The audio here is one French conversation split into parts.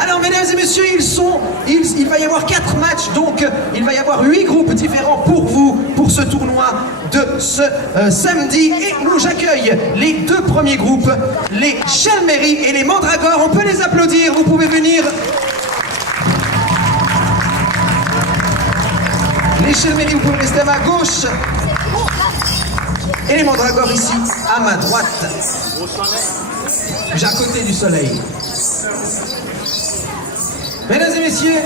Alors, mesdames et messieurs, il va y avoir 4 matchs, donc il va y avoir 8 groupes différents pour vous, pour ce tournoi de ce samedi. Et nous, j'accueille les 2 premiers groupes, les Chelmery et les Mandragores. On peut les applaudir, vous pouvez venir. Les Chelmery, vous pouvez rester à ma gauche. Et les Mandragores ici, à ma droite. J'ai à côté du soleil. Mesdames et messieurs,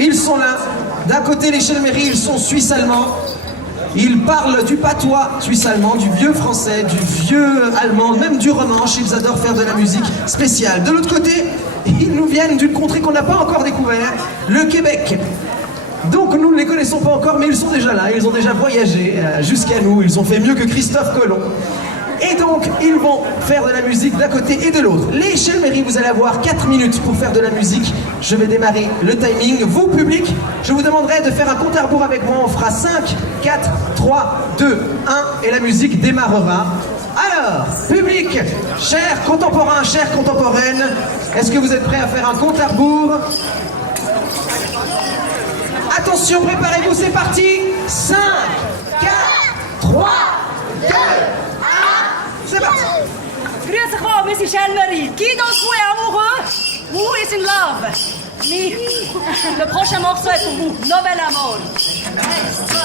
ils sont là. D'un côté, les Chelmery, ils sont suisses-allemands. Ils parlent du patois suisse-allemand, du vieux français, du vieux allemand, même du romanche. Ils adorent faire de la musique spéciale. De l'autre côté, ils nous viennent d'une contrée qu'on n'a pas encore découvert, le Québec. Donc nous ne les connaissons pas encore, mais ils sont déjà là, ils ont déjà voyagé jusqu'à nous, ils ont fait mieux que Christophe Colomb. Et donc, ils vont faire de la musique d'un côté et de l'autre. Les Chelmery, vous allez avoir 4 minutes pour faire de la musique. Je vais démarrer le timing. Vous, public, je vous demanderai de faire un compte à rebours avec moi. On fera 5, 4, 3, 2, 1 et la musique démarrera. Alors, public, chers contemporains, chères contemporaines, est-ce que vous êtes prêts à faire un compte à rebours? Attention, préparez-vous, c'est parti. 5, 4, 3, 2, 1, c'est parti. Grüß euch wohl, wir sind Chelmery. Qui d'entre vous est amoureux? Who is in love? Me. Le prochain morceau est pour vous. Nouvel amour. 1, 2, 3.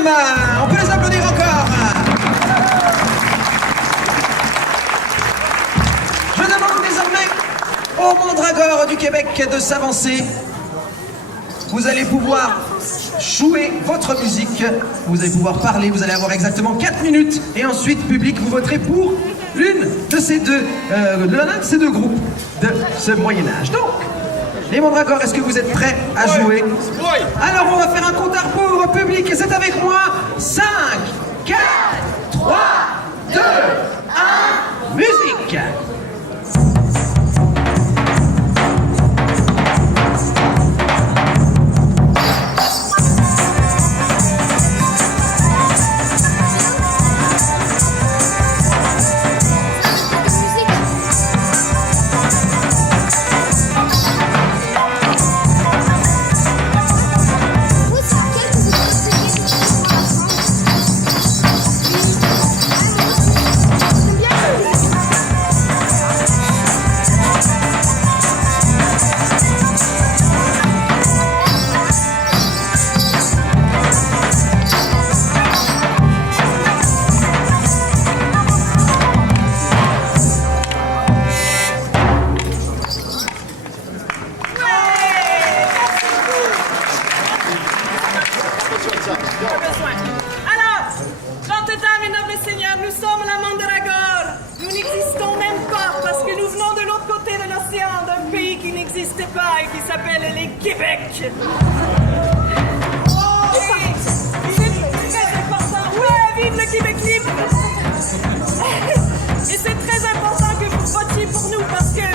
Deuxième, on peut les applaudir encore. Je demande désormais aux mandragores du Québec de s'avancer. Vous allez pouvoir jouer votre musique, vous allez pouvoir parler, vous allez avoir exactement 4 minutes et ensuite, public, vous voterez pour l'un de ces deux groupes de ce Moyen-Âge. Donc, les mandragores, est-ce que vous êtes prêts à jouer? Oui. Alors, on va faire un compte à rebours au public et c'est avec moi 5, 4, 3, 2, 1, musique. Alors, grandes dames et nobles seigneurs, nous sommes la Mandragore. Nous n'existons même pas parce que nous venons de l'autre côté de l'océan, d'un pays qui n'existait pas et qui s'appelle les Québec. C'est très important. Ouais, vive le Québec libre! Et c'est très important que vous votiez pour nous parce que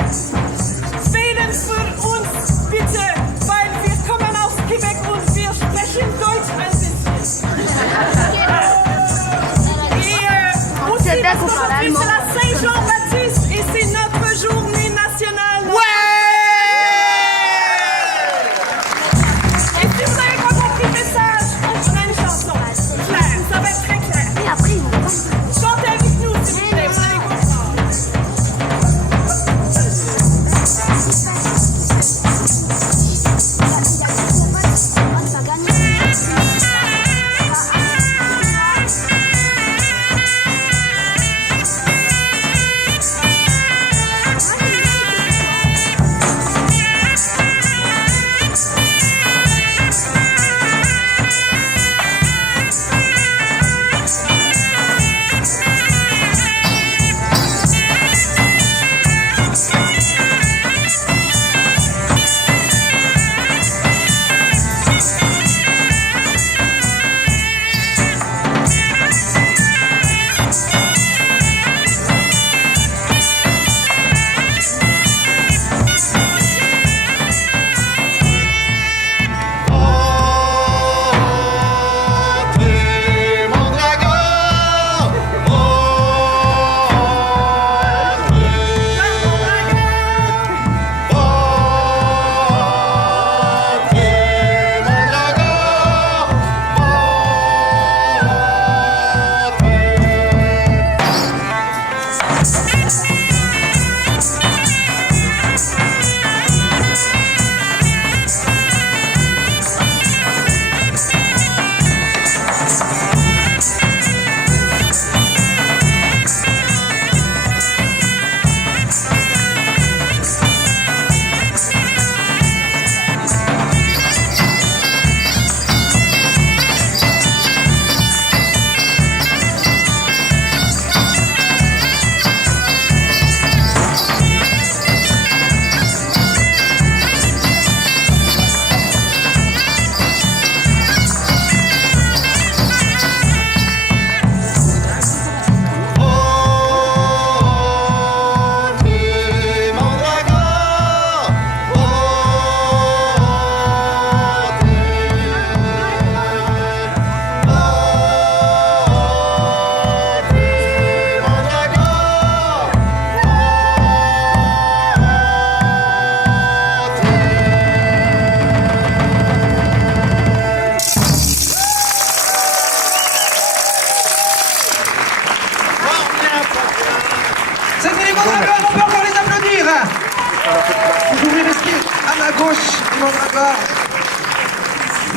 wählen für uns bitte, weil wir kommen aus Québec und wir sprechen Deutsch ein bisschen. Et aussi parce qu'aujourd'hui c'est la Saint-Jean-Baptiste et c'est notre journée nationale. Et si vous n'avez pas compris le message, on a une chanson. Claire, ça va être très clair. Chantez avec nous s'il vous plaît, vous allez comprendre.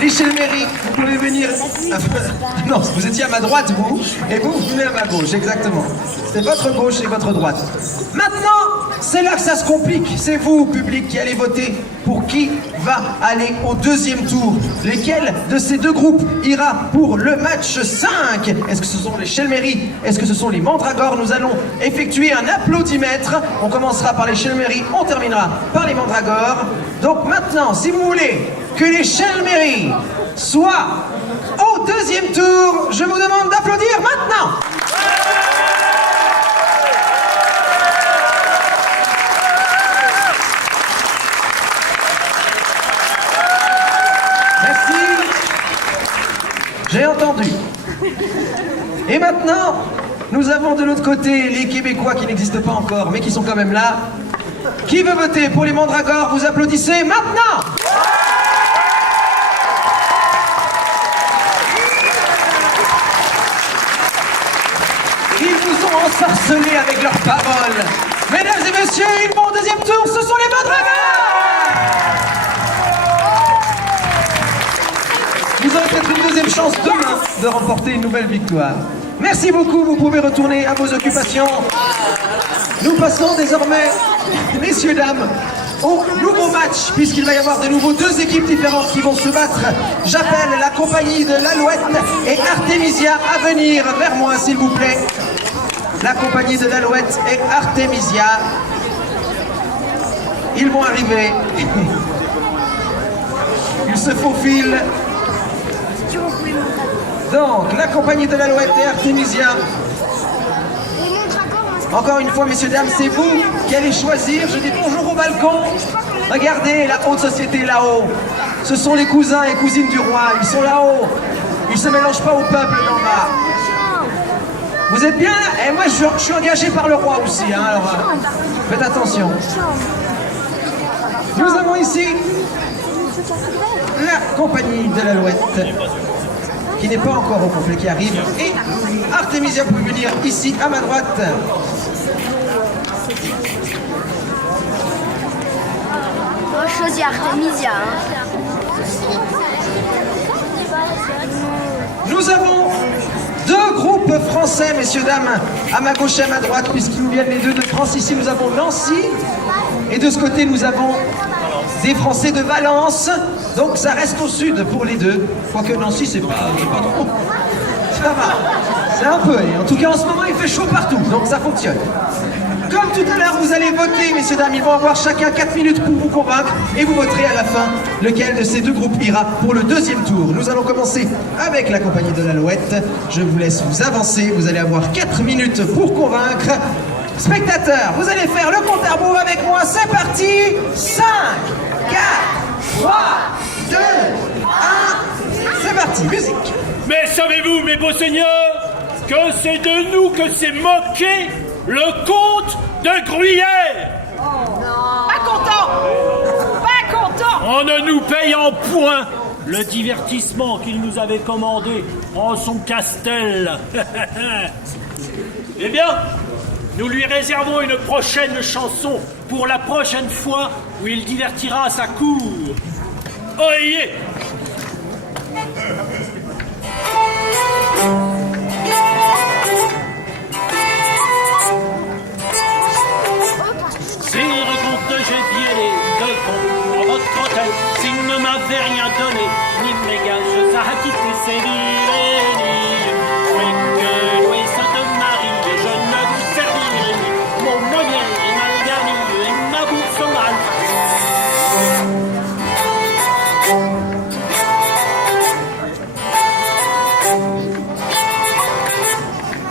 Les Chelmery, vous pouvez venir... Non, vous étiez à ma droite, vous, et vous venez à ma gauche, exactement. C'est votre gauche et votre droite. Maintenant, c'est là que ça se complique. C'est vous, public, qui allez voter pour qui va aller au deuxième tour. Lequel de ces deux groupes ira pour le match 5? Est-ce que ce sont les Chelmery? Est-ce que ce sont les Mandragores? Nous allons effectuer un applaudimètre. On commencera par les Chelmery, on terminera par les Mandragores. Donc maintenant, si vous voulez que les Chelmery soient au deuxième tour, je vous demande d'applaudir maintenant. Merci. J'ai entendu. Et maintenant, nous avons de l'autre côté les Québécois qui n'existent pas encore, mais qui sont quand même là. Qui veut voter pour les Mandragores? Vous applaudissez maintenant. Ils vous ont ensorcelé avec leurs paroles. Mesdames et messieurs, ils vont au deuxième tour, ce sont les Mandragores. Vous aurez peut-être une deuxième chance demain de remporter une nouvelle victoire. Merci beaucoup, vous pouvez retourner à vos occupations. Nous passons désormais, messieurs, dames, au nouveau match, puisqu'il va y avoir de nouveau deux équipes différentes qui vont se battre. J'appelle la compagnie de l'Alouette et Artemisia à venir vers moi, s'il vous plaît. La compagnie de l'Alouette et Artemisia. Ils vont arriver. Ils se faufilent. Donc, la compagnie de l'Alouette et Artemisia. Encore une fois, messieurs, dames, c'est vous qui allez choisir. Je dis bonjour au balcon. Regardez la haute société là-haut. Ce sont les cousins et cousines du roi. Ils sont là-haut. Ils ne se mélangent pas au peuple d'en bas. Vous êtes bien là? Et moi, je suis engagé par le roi aussi. Hein, alors, faites attention. Nous avons ici la compagnie de l'Alouette, qui n'est pas encore au complet, qui arrive. Et Artemisia peut venir ici, à ma droite. Moi, je choisis Artemisia. Nous avons deux groupes français, messieurs, dames, à ma gauche et à ma droite, puisqu'ils nous viennent les deux de France. Ici, nous avons Nancy. Et de ce côté, nous avons des Français de Valence. Donc, ça reste au sud pour les deux. Quoique Nancy, c'est pas trop. Ça va. C'est un peu. Et en tout cas, en ce moment, il fait chaud partout. Donc, ça fonctionne. Comme tout à l'heure, vous allez voter, messieurs, dames. Ils vont avoir chacun 4 minutes pour vous convaincre. Et vous voterez à la fin lequel de ces deux groupes ira pour le deuxième tour. Nous allons commencer avec la compagnie de l'Alouette. Je vous laisse vous avancer. Vous allez avoir 4 minutes pour convaincre. Spectateurs, vous allez faire le compte à rebours avec moi. C'est parti. 5, 4, 3, 2, 1. C'est parti, musique. Mais savez-vous, mes beaux seigneurs, que c'est de nous que s'est moqué le comte de Gruyère? Pas content. Pas content. En ne nous payant point le divertissement qu'il nous avait commandé en son castel. Eh bien, nous lui réservons une prochaine chanson pour la prochaine fois où il divertira sa cour. Oyez! Sire comte, j'ai violé de compte à votre hôtel. S'il ne m'avait rien donné, ni mes gages à quitter ses villes. Mais que louer Sainte Marie, je ne vous servirai ni. Mon monnier est mal garni et ma bourse mal.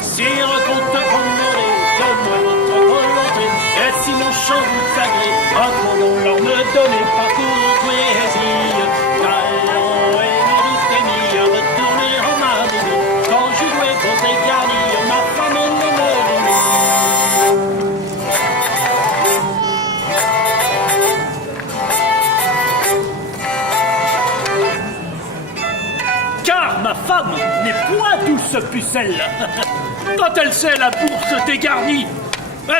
Sire comte, commandez, donne-moi votre volonté. Et si mon chant vous agrée, attendons-leur, ne donnez pas courtoisie. Talent et mérite est mis, retournez en ma maison. Quand je jouais vos égarnis, ma femme ne me dit. Car ma femme n'est point douce pucelle. Quand elle sait la bourse dégarnie,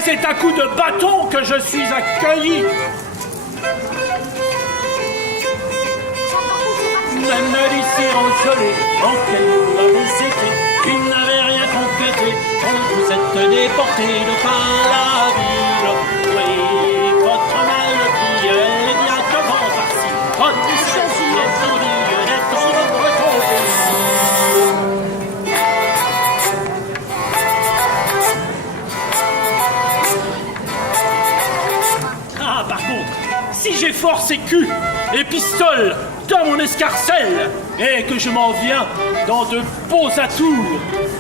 c'est à coup de bâton que je suis accueilli. même lycée enjolé, en quel vous avez été, il n'avait rien complété, quand vous êtes déporté de par la ville. Oui, votre maladie, elle est bien devant par-ci, votre dyslexie est en lieu d'être en retombée. Ah, par contre, si j'ai force et cul et pistole dans mon escarcelle et que je m'en viens dans de beaux atours,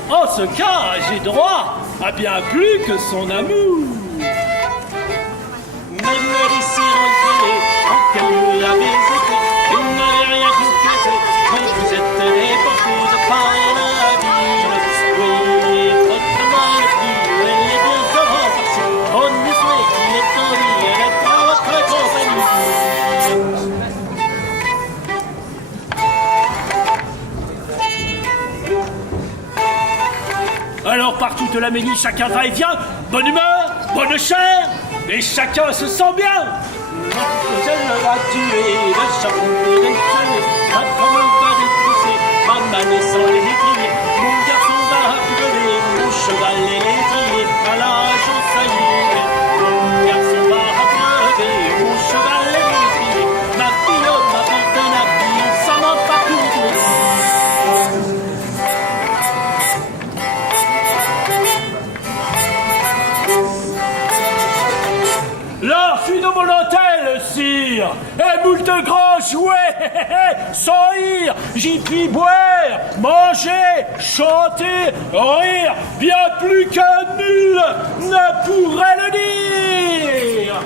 en ce cas, j'ai droit à bien plus que son amour. Même le lycée rencontré, en quel vous l'avez été, il n'avait rien complété, quand vous êtes déporté de par la ville. Oui, votre maladie, elle est bien devant par-ci, on nous souhaite qu'il est en vie, elle est en votre compagnie. Alors par toute la Ménie, chacun va et vient, bonne humeur, bonne chair, et chacun se sent bien. Mademoiselle va tuer le chapeau de tuer, ma femme va détrousser, ma manne sans les étriers, mon garçon va gueuler, mon cheval est l'étrier, à l'agence à y mon garçon va crever, mon cheval est l'étrier, ma fille m'apporte un habit, on s'en va pas tout. Là fut de mon hôtel, sire, et moult grands jouets, sans rire, j'y puis boire, manger, chanter, rire, bien plus que nul ne pourrait le dire.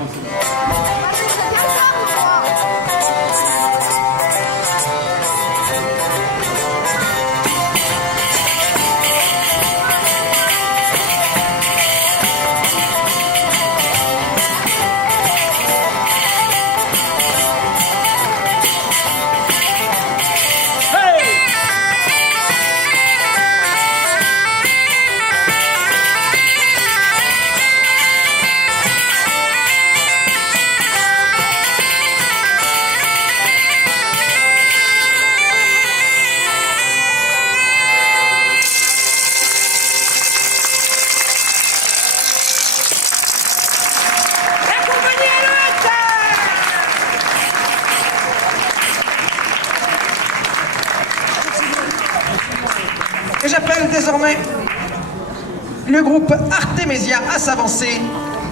Et j'appelle désormais le groupe Artémésia à s'avancer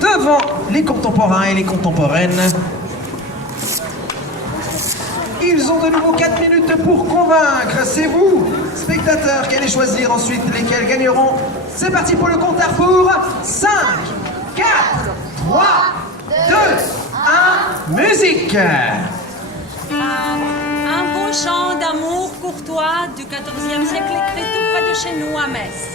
devant les contemporains et les contemporaines. Ils ont de nouveau 4 minutes pour convaincre. C'est vous, spectateurs, qui allez choisir ensuite lesquels gagneront. C'est parti pour le compte à rebours. 5, 4, 3, 2, 1, musique. Un beau chant d'amour courtois du XIVe siècle écrit tout près de chez nous à Metz.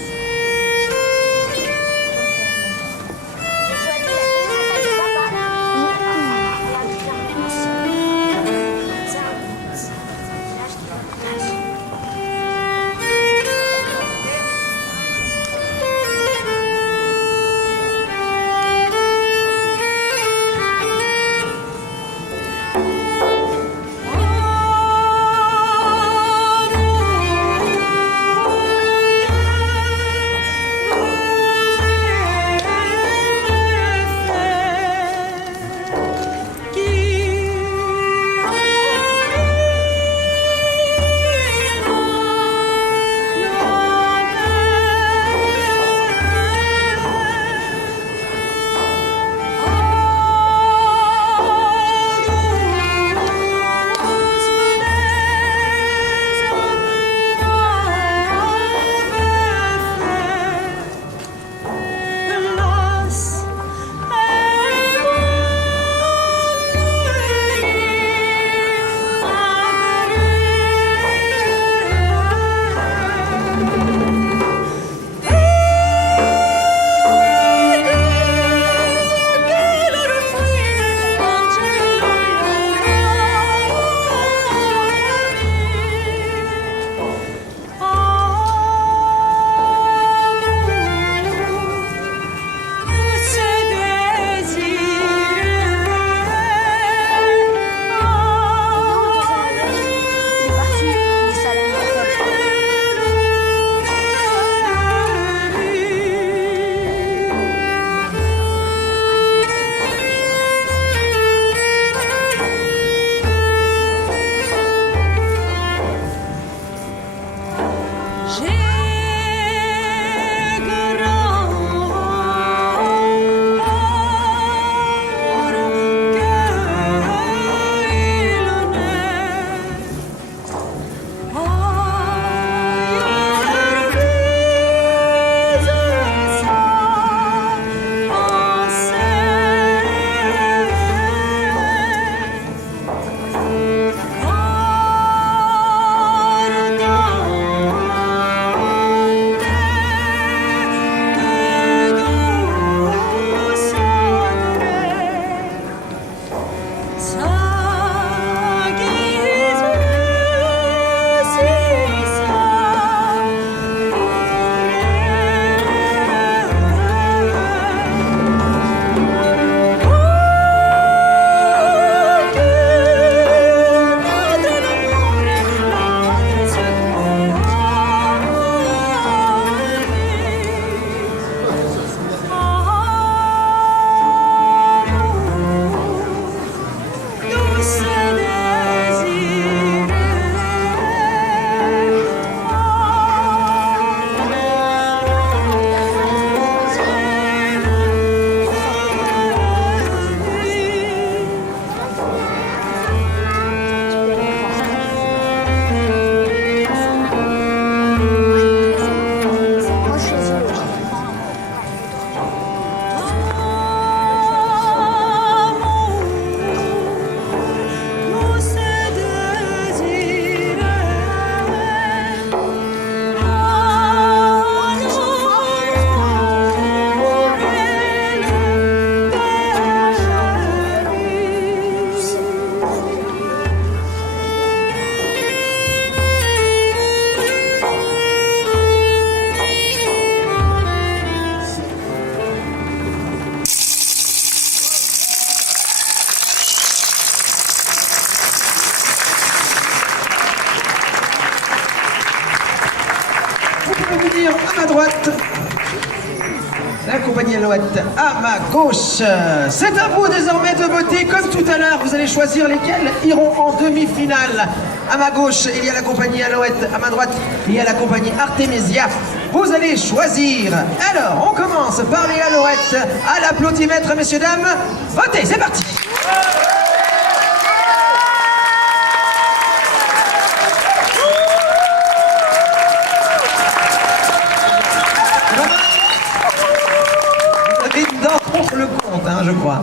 venir à ma droite. La compagnie Alouette à ma gauche. C'est à vous désormais de voter comme tout à l'heure. Vous allez choisir lesquels iront en demi-finale. À ma gauche, il y a la compagnie Alouette. À ma droite, il y a la compagnie Artemisia. Vous allez choisir. Alors, on commence par les Alouettes. À l'applaudimètre, messieurs, dames. Votez, c'est parti. Contre le compte, hein, je crois.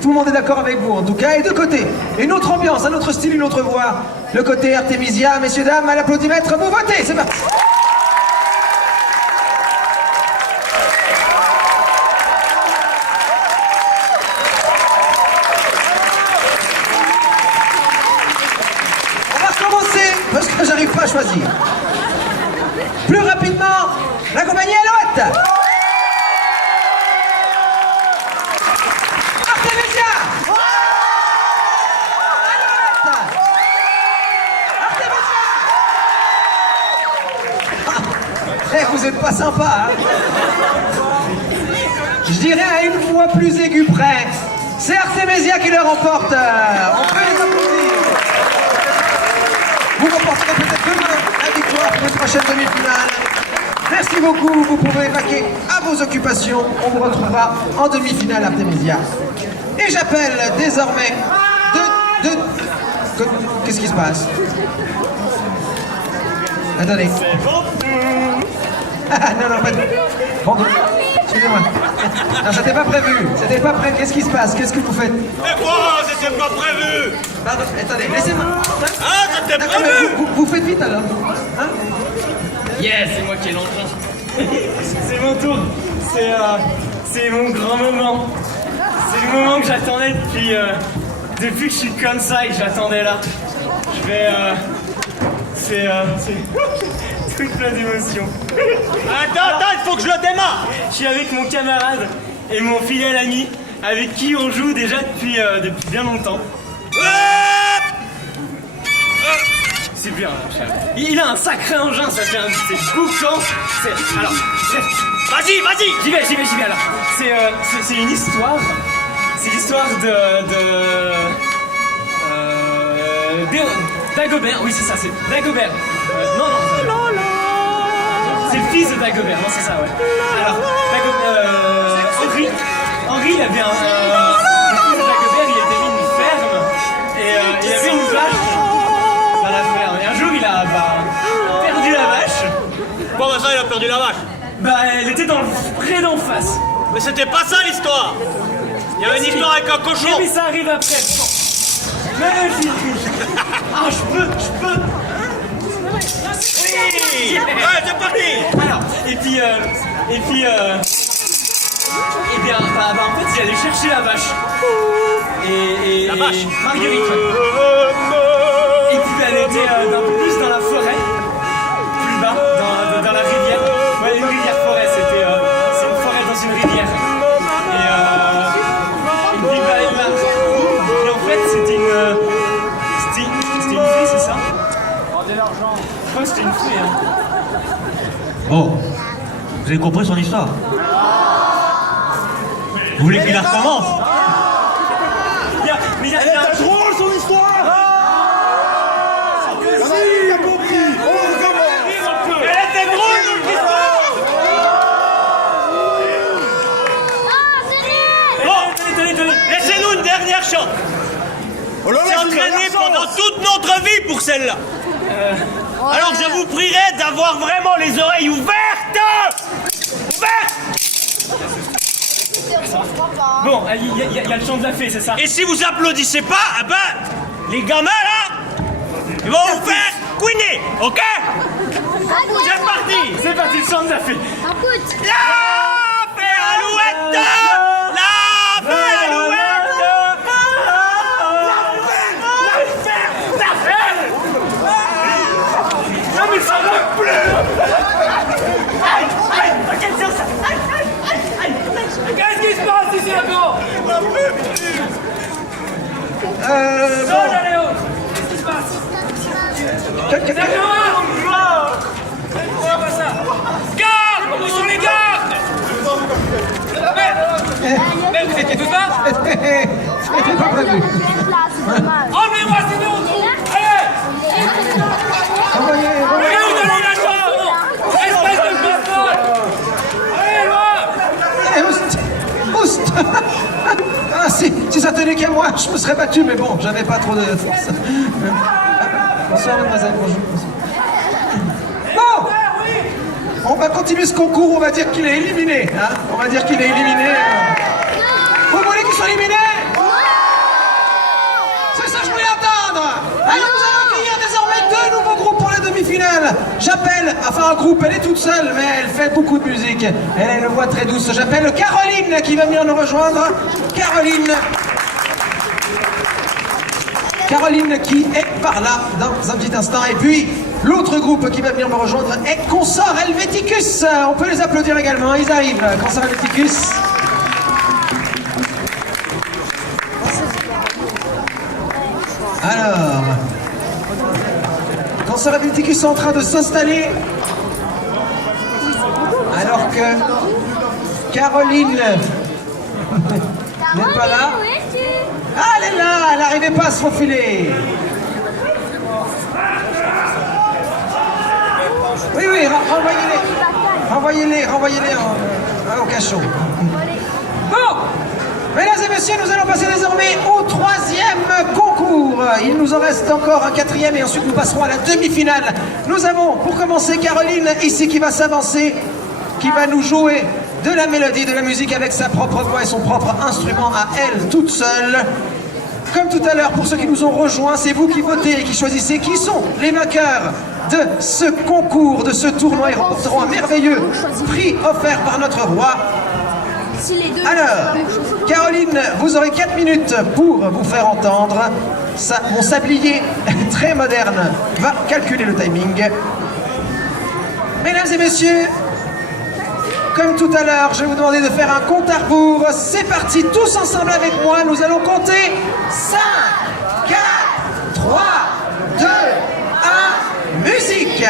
Tout le monde est d'accord avec vous en tout cas. Et de côté, une autre ambiance, un autre style, une autre voix. Le côté Artemisia, messieurs, dames, à l'applaudimètre, vous votez, c'est parti. On va recommencer parce que j'arrive pas à choisir. Plus rapidement, la compagnie Alouette. Vous êtes pas sympa, hein? Je dirais à une voix plus aiguë près, c'est Artemisia qui le remporte. On peut les applaudir. Vous remporterez peut-être demain la victoire pour une prochaine demi-finale. Merci beaucoup, vous pouvez vaquer à vos occupations. On vous retrouvera en demi-finale, Artemisia. Et j'appelle désormais Qu'est-ce qui se passe? Attendez. Non, pas de... Bon, excusez-moi. Non, c'était pas prévu. C'était pas prévu. Qu'est-ce qui se passe? Qu'est-ce que vous faites? Mais quoi? C'était pas prévu! Pardon, attendez, laissez-moi. Ah, c'était prévu! Vous faites vite alors. Hein? Yes, c'est moi qui ai l'entrain. C'est mon tour. C'est mon grand moment. C'est le moment que j'attendais depuis que je suis comme ça et que j'attendais là. Je vais... C'est toute plein d'émotions. Attends, il faut que je le démarre! Je suis avec mon camarade et mon fidèle ami, avec qui on joue déjà depuis bien longtemps. C'est bien, il a un sacré engin, ça fait c'est boucan. Alors, bref. Vas-y! J'y vais alors. C'est une histoire. C'est l'histoire Dagobert, oui c'est ça, c'est Dagobert. Non. C'est le fils de Dagobert, non c'est ça, ouais. Alors, Dagobert, Henri, il avait le fils de Dagobert, il était mis une ferme, et il avait une vache dans la ferme. Et un jour, il a perdu la vache. Comment ça, il a perdu la vache? Elle était dans le pré d'en face. Mais c'était pas ça l'histoire! Il y avait une histoire avec un cochon! Et puis ça arrive après. Magnifique! Ah, je peux! Oui! Ouais, c'est parti! Alors, et bien, en fait, il allait chercher la vache. La vache? Marguerite. Et puis, elle était un peu plus dans la forêt. Plus bas, dans la rivière. Ouais, une rivière-forêt, c'est une forêt dans une rivière. Et puis, et en fait, c'était une fille, c'est ça? Rendez l'argent. Je crois que c'était une fille, hein. Bon, vous avez compris son histoire? Vous voulez qu'il la recommence? Mais il y a drôle son histoire! Il a compris! On recommence! Elle était drôle notre histoire! Bon, laissez-nous une dernière chance! Oh là là, On s'est entraîné pendant toute notre vie pour celle-là! Alors je vous prierai d'avoir vraiment les oreilles ouvertes! Bon, il y a le chant de la fée, c'est ça? Et si vous applaudissez pas, les gamins là, ils vont vous faire couiner, ok? C'est parti, le chant de la fée. La fée Alouette! La fée Alouette! Non mais ça va plus! Qu'est-ce qui se passe ici, là-bas? Qu'est-ce qui se passe? D'accord! C'était pas prévu. Emmenez-moi sinon on trouve. Allez. Envoyez, envoyez. Allez, vous allez là-dedans. Espèce de bâtard. Allez, loin. Allez, oust. Ah, si ça tenait qu'à moi, je me serais battu, mais bon, j'avais pas trop de force. Bonsoir, mademoiselle, bonjour. Bon, on va continuer ce concours, on va dire qu'il est éliminé. Hein, on va dire qu'il est éliminé. Vous voulez qu'il soit éliminé? C'est ça que je voulais entendre. Alors nous allons accueillir désormais 2 nouveaux groupes pour la demi-finale. J'appelle, enfin un groupe, elle est toute seule, mais elle fait beaucoup de musique. Elle a une voix très douce. J'appelle Caroline qui va venir nous rejoindre. Caroline qui est par là dans un petit instant. Et puis l'autre groupe qui va venir me rejoindre est Consort Helveticus. On peut les applaudir également, ils arrivent. Consort Helveticus. Alors, Consort Helveticus est en train de s'installer. Alors que Caroline n'est pas là. Ah, elle est là, elle n'arrivait pas à se faufiler. Oui, renvoyez-les au cachot. Bon, mesdames et messieurs, nous allons passer désormais au 3e concours. Il nous en reste encore un 4e et ensuite nous passerons à la demi-finale. Nous avons, pour commencer, Caroline ici qui va s'avancer, qui va nous jouer de la mélodie, de la musique avec sa propre voix et son propre instrument à elle, toute seule. Comme tout à l'heure, pour ceux qui nous ont rejoints, c'est vous qui votez et qui choisissez qui sont les vainqueurs de ce concours, de ce tournoi. Ils remporteront un merveilleux prix offert par notre roi. Alors, Caroline, vous aurez 4 minutes pour vous faire entendre. Mon sablier très moderne va calculer le timing. Mesdames et messieurs, comme tout à l'heure, je vais vous demander de faire un compte à rebours. C'est parti, tous ensemble avec moi. Nous allons compter 5, 4, 3, 2, 1, musique.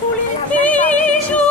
Tous les bijoux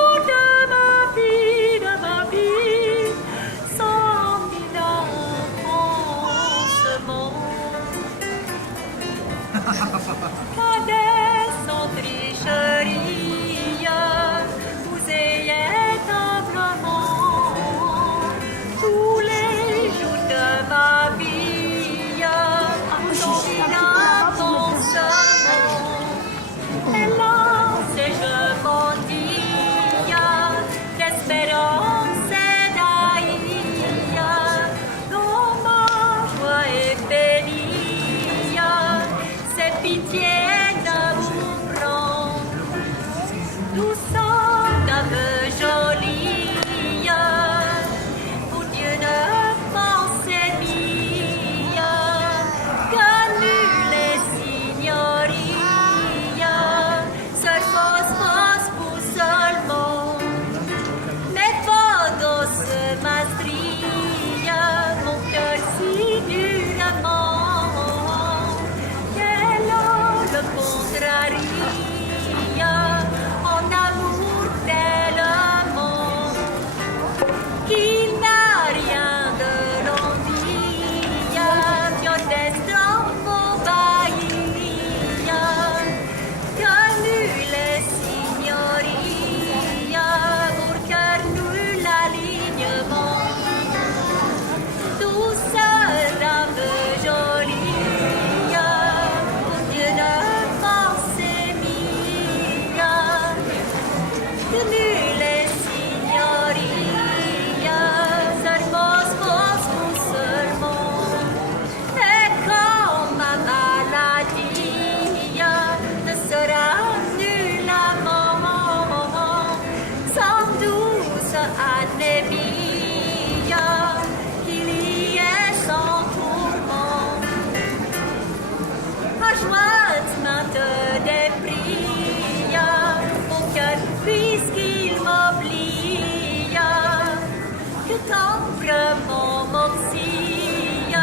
tendrement morcille,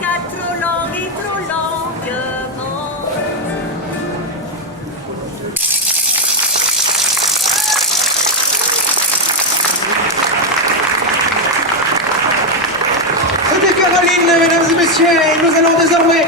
car trop long et trop longuement. C'était Caroline, mesdames et messieurs, et nous allons désormais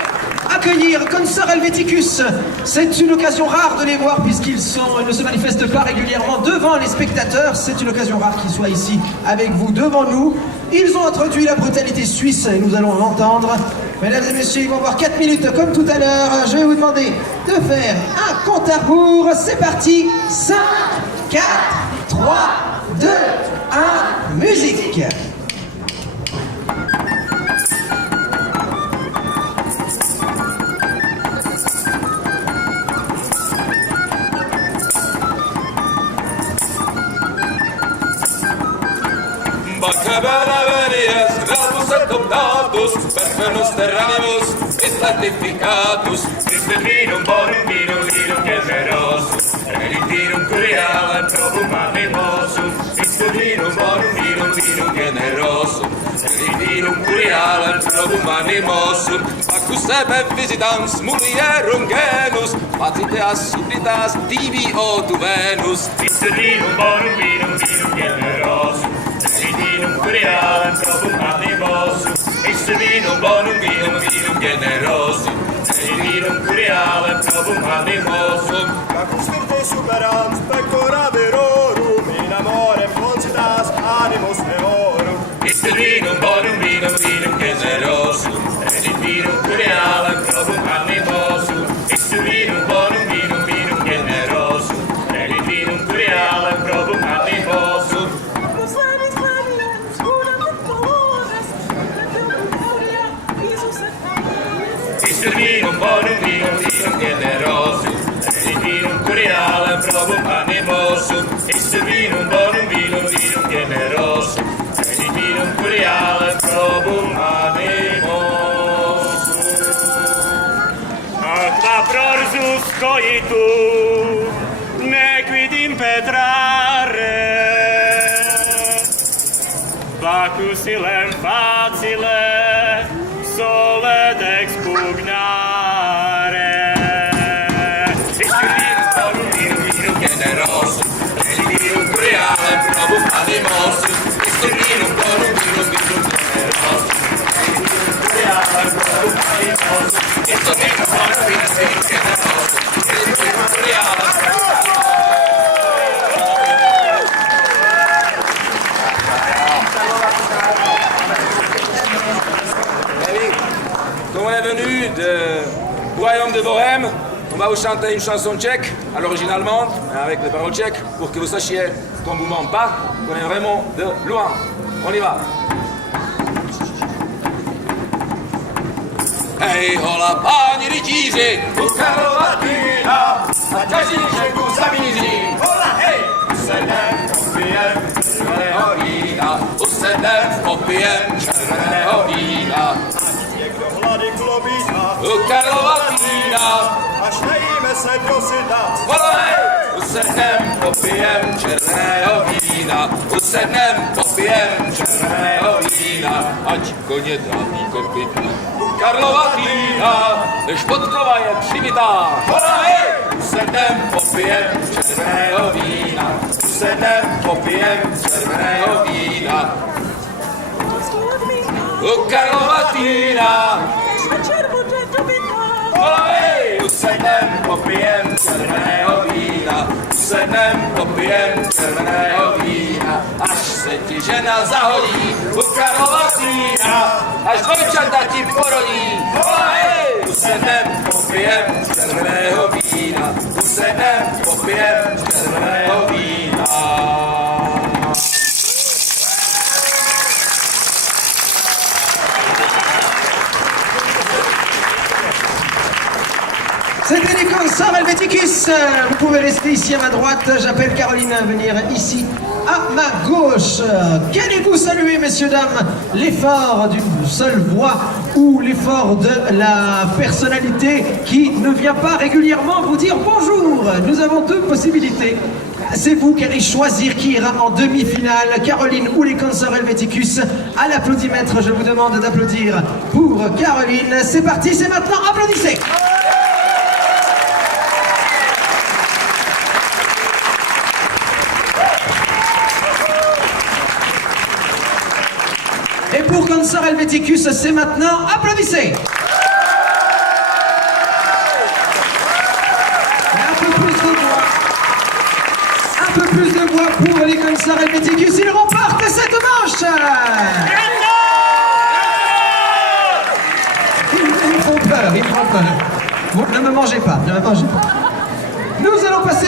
accueillir Consort Helveticus. C'est une occasion rare de les voir puisqu'ils ne se manifestent pas régulièrement devant les spectateurs. C'est une occasion rare qu'ils soient ici avec vous, devant nous. Ils ont introduit la brutalité suisse et nous allons l'entendre. Mesdames et messieurs, ils vont avoir 4 minutes comme tout à l'heure. Je vais vous demander de faire un compte à rebours. C'est parti. 5, 4, 3, 2, 1, musique. Bacabalaveries, grabus et domnatus, perfenus terranimus, et latificatus, Christe vinum bonum vinum generosum, relitinum curialem probum animosum, Christe vinum bonum vinum generosum, relitinum curialem probum animosum, Bacchus ebem visitans mulierum genus, Patiteas subritas divi otu Venus, Christe vinum bonum vinum generosum, Vinum curialem probum animosum, Iste vinum bonum vinum generosum, Vinum curialem probum animosum, Bacchus virte superant pectora verorum, in amore foncitas animus meorum. Iste vinum bonum vinum generosum, Vinum curialem probum animosum, Iste vinum bonum vinum generosum, Vinum curialem probum animosum. Vinum bonum vinum generosum, vinum curialem probum animosum, iste vinum bonum vinum generosum, vinum curialem probum animosum. Ac labrorsus coitu, nequid impetrare, Bacchus ilem facile, solet expugnare. Vinum generosum, vinum curialem probum animosum, iste vinum bonum vinum generosum, vinum curialem probum animosum, iste vinum bonum vinum generosum, vinum curialem probum Comme on est venu du royaume de Bohême, on va vous chanter une chanson tchèque, à l'origine allemande, avec les paroles tchèques, pour que vous sachiez qu'on ne vous ment pas, qu'on est vraiment de loin. On y va. Hej, hola, páni rytíři, u Karlova týna, a ťažíčeku zamíří. Hola, hej, usedem, popijem červeného vína, usedem, popijem červeného vína. Někdo hlady klobíka, U Karlova týna, až nejíme se dosytat. hola, hej, usedem, popijem červeného vína, usedem, popijem červeného vína, ať koně drápí kopyta. Karlova týna, než podkova je přivitá. Hola, hej! Usedem, popijem červeného vína. Usedem, popijem červeného vína. U Karlova týna. Hola, hej! Usedem, popijem červeného vína. Usedem, popijem červeného vína. Až se ti žena zahodí. U Karlova týna. Až dvojčata ti porodí. Hola, hej! Usedem, popijem červeného vína. Usedem, popijem červeného vína. C'était les Consort Helveticus. Helvéticus, vous pouvez rester ici à ma droite. J'appelle Caroline à venir ici à ma gauche. Qu'allez-vous saluer, messieurs, dames, l'effort d'une seule voix ou l'effort de la personnalité qui ne vient pas régulièrement vous dire bonjour? Nous avons deux possibilités. C'est vous qui allez choisir qui ira en demi-finale, Caroline ou les Consorts Helvéticus. À l'applaudimètre, je vous demande d'applaudir pour Caroline. C'est parti, c'est maintenant, applaudissez! Et pour Consorts Helvéticus, c'est maintenant, applaudissez! Un peu plus de voix pour les Consorts Helvéticus, ils remportent cette manche! Ils font peur, ils font peur. Bon, ne me mangez pas, ne me mangez pas. Nous allons passer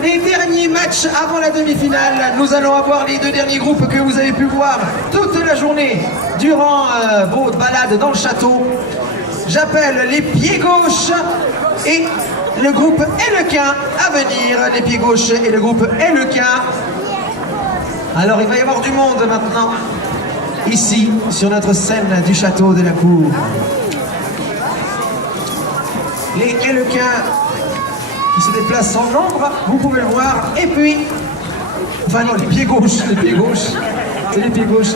les derniers matchs avant la demi-finale. Nous allons avoir les deux derniers groupes que vous avez pu voir toute la journée durant vos balades dans le château. J'appelle les pieds gauches et le groupe Hellequin à venir. Les pieds gauches et le groupe Hellequin. Alors il va y avoir du monde maintenant, ici, sur notre scène du château de la Cour. Les Hellequins qui se déplacent en nombre, vous pouvez le voir. Et puis, enfin non, les pieds gauches, c'est les pieds gauches.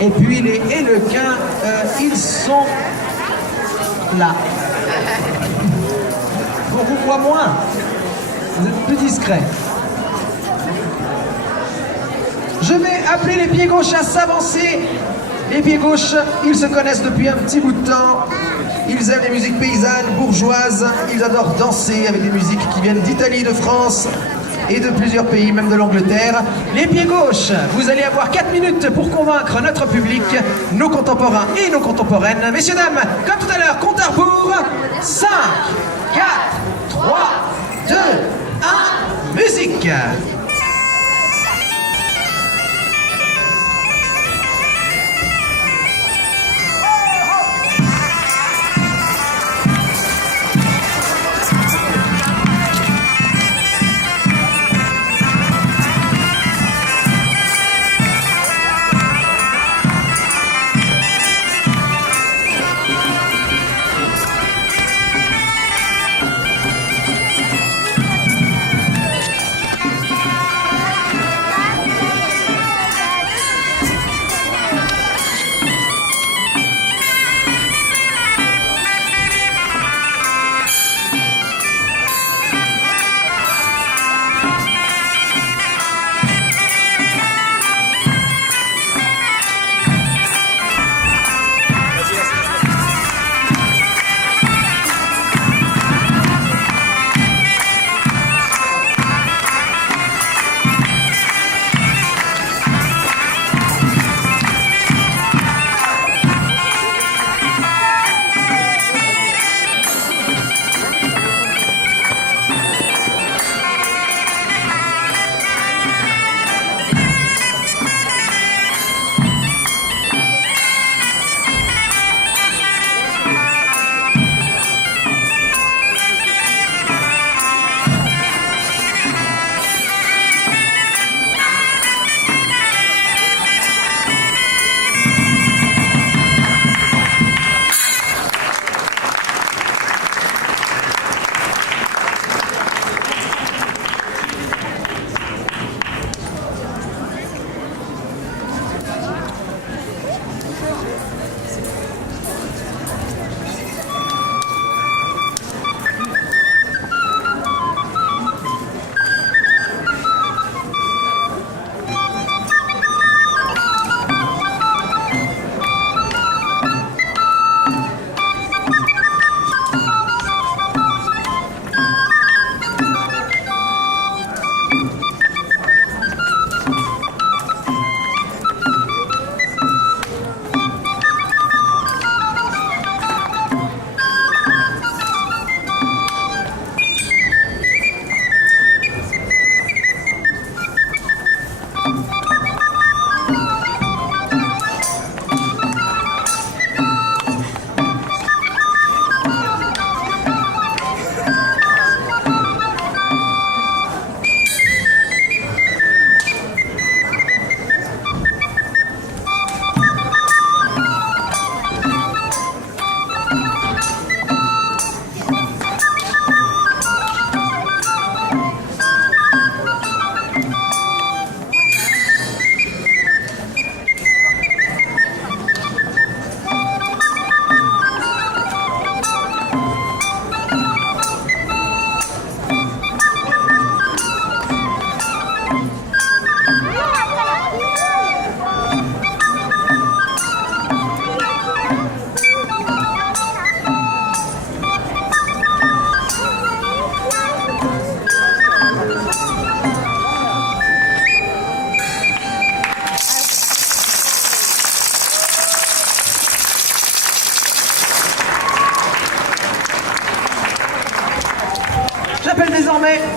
Et puis les Hellequins, ils sont là. On vous voit moins, vous êtes plus discret. Je vais appeler les pieds gauches à s'avancer. Les pieds gauches, ils se connaissent depuis un petit bout de temps. Ils aiment les musiques paysannes, bourgeoises. Ils adorent danser avec des musiques qui viennent d'Italie, de France et de plusieurs pays, même de l'Angleterre. Les pieds gauches, vous allez avoir 4 minutes pour convaincre notre public, nos contemporains et nos contemporaines. Messieurs, dames, comme tout à l'heure, compte à rebours. 5, 4, 3, 2, 1, musique!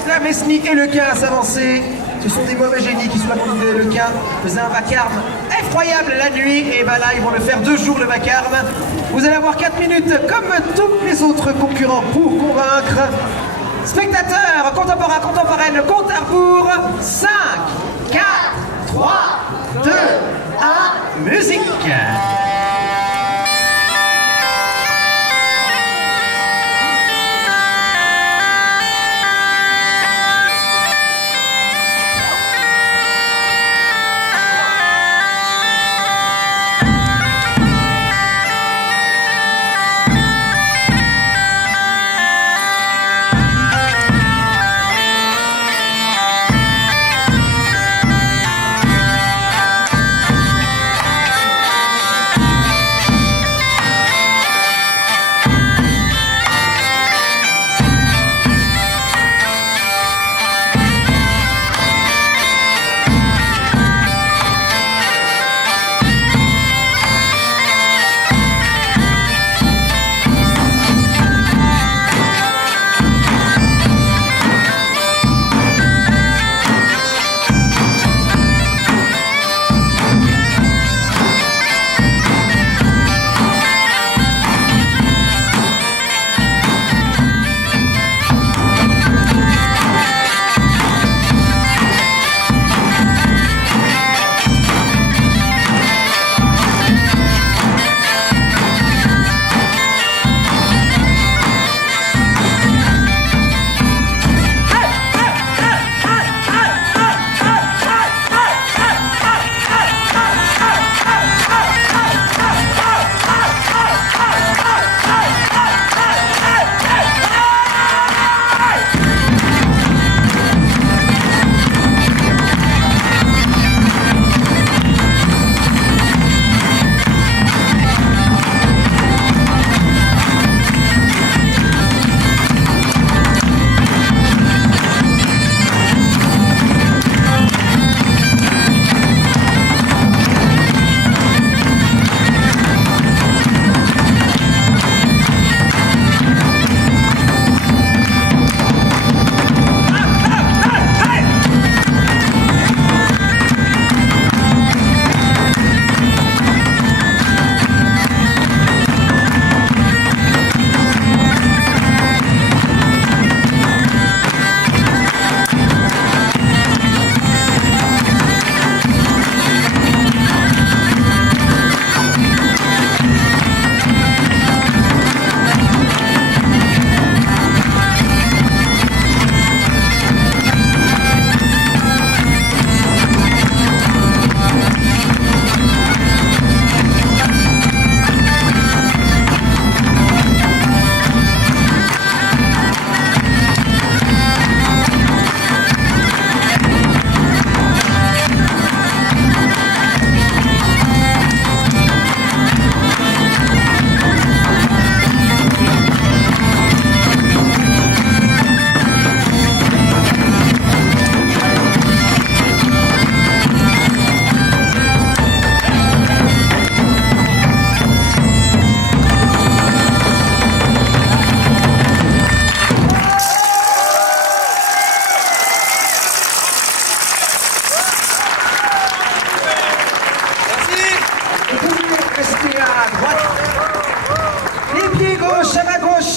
la Mesnie et Lequin à s'avancer. Ce sont des mauvais génies qui sont là pour aider Lequin. Faisait un vacarme effroyable la nuit. Et ben là, ils vont le faire 2 jours le vacarme. Vous allez avoir 4 minutes comme tous les autres concurrents pour convaincre. Spectateurs, contemporains, contemporaines, compte à rebours. 5, 4, 3, 2, 1, musique.